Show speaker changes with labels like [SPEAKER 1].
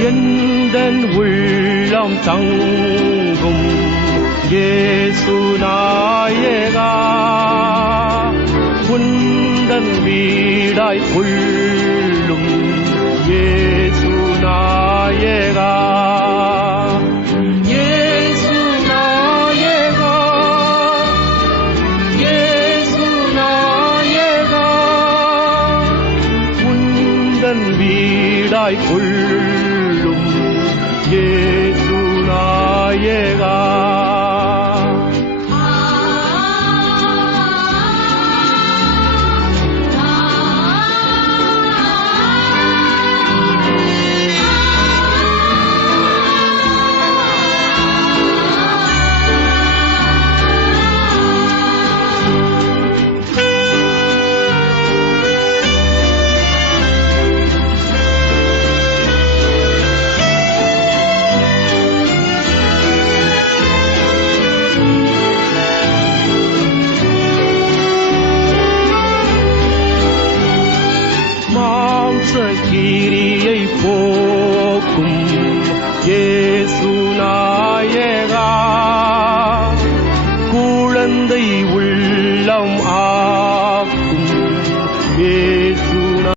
[SPEAKER 1] 应灯回廊长空，耶稣那耶啊，混灯未来回笼，耶稣那耶啊。Hãy subscribe cho kênh Ghiền Mì Gõ Để không bỏ lỡ những video hấp dẫn Jesula, yeah. சகீரியை போக்கும். ஏ